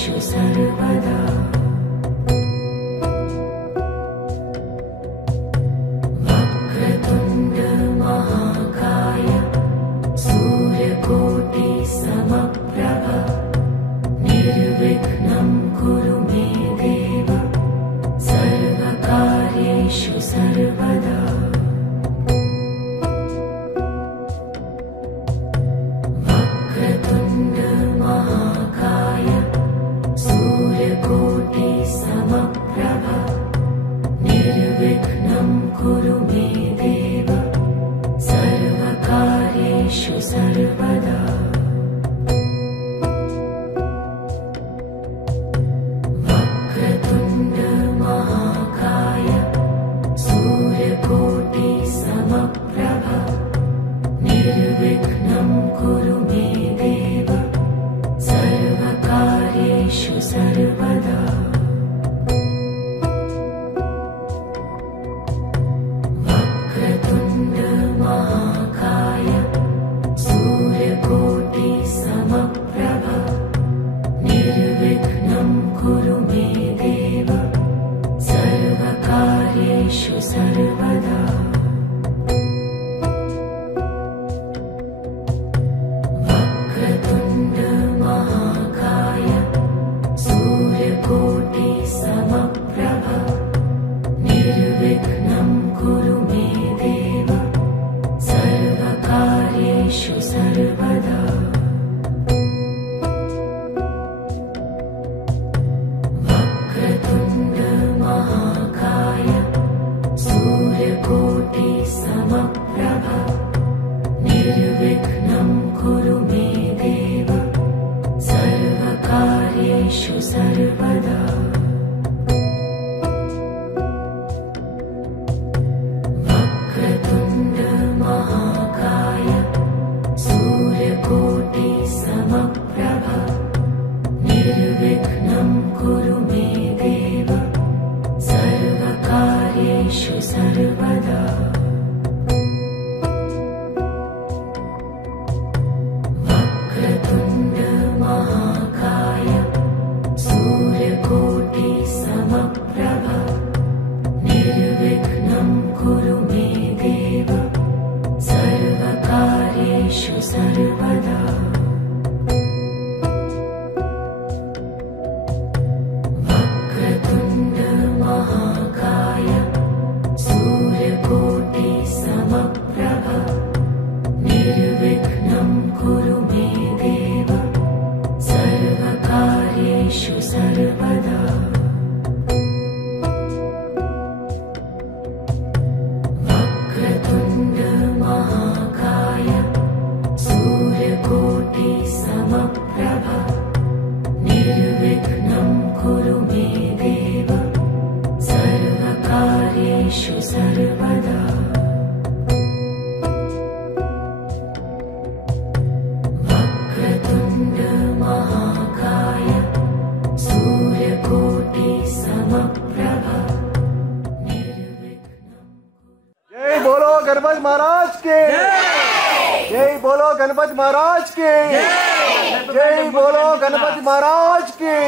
कार्येषु सर्वदा वक्रतुण्ड महाकाय सूर्यकोटि समप्रभ निर्विघ्नं कुरु मे देव सर्वकार्येषु सर्वदा वक्रतुण्ड महाकाय सूर्यकोटि समप्रभ निर्विघ्नं कुरु मे देव सर्वकार्येषु सर्वदा वक्रतुण्ड महाकाय सूर्यकोटि समप्रभ निर्विघ्नं कुरु मे देव सर्वकार्येषु सर्वदा वक्रतुण्ड महाकाय सूर्यकोटि समप्रभ निर्विघ्नं कुरु मे देव सर्वकार्येषु सर्वदा वक्रतुण्ड महाकाय सूर्यकोटि समप्रभ निर्विघ्नं कुरु मे देव सर्वकार्येषु सर्वदा वक्रतुण्ड महाकाय सूर्यकोटि समप्रभ निर्विघ्नं कुरु मे देव सर्वकार्येषु सर्वदा वक्रतुण्ड महाकाय सूर्यकोटि समप्रभ निर्विघ्नं कुरु मे देव सर्वकार्येषु सर्वदा वक्रतुण्ड महाकाय सूर्यकोटि समप्रभ निर्विघ्नं कुरु मे देव सर्वकार्येषु सर्वदा वक्रतुण्ड महाकाय सूर्यकोटि समप्रभ निर्विघ्नं कुरु मे देव सर्वकार्येषु सर्वदा वक्रतुण्ड महाकाय सूर्यकोटि समप्रभ निर्विघ्नं कुरु मे देव सर्वकार्येषु सर्वदा वक्रतुण्ड महाकाय सूर्यकोटि समप्रभ निर्विघ्नं जय बोलो गणपति महाराज के जय बोलो गणपति महाराज के जय बोलो गणपति महाराज के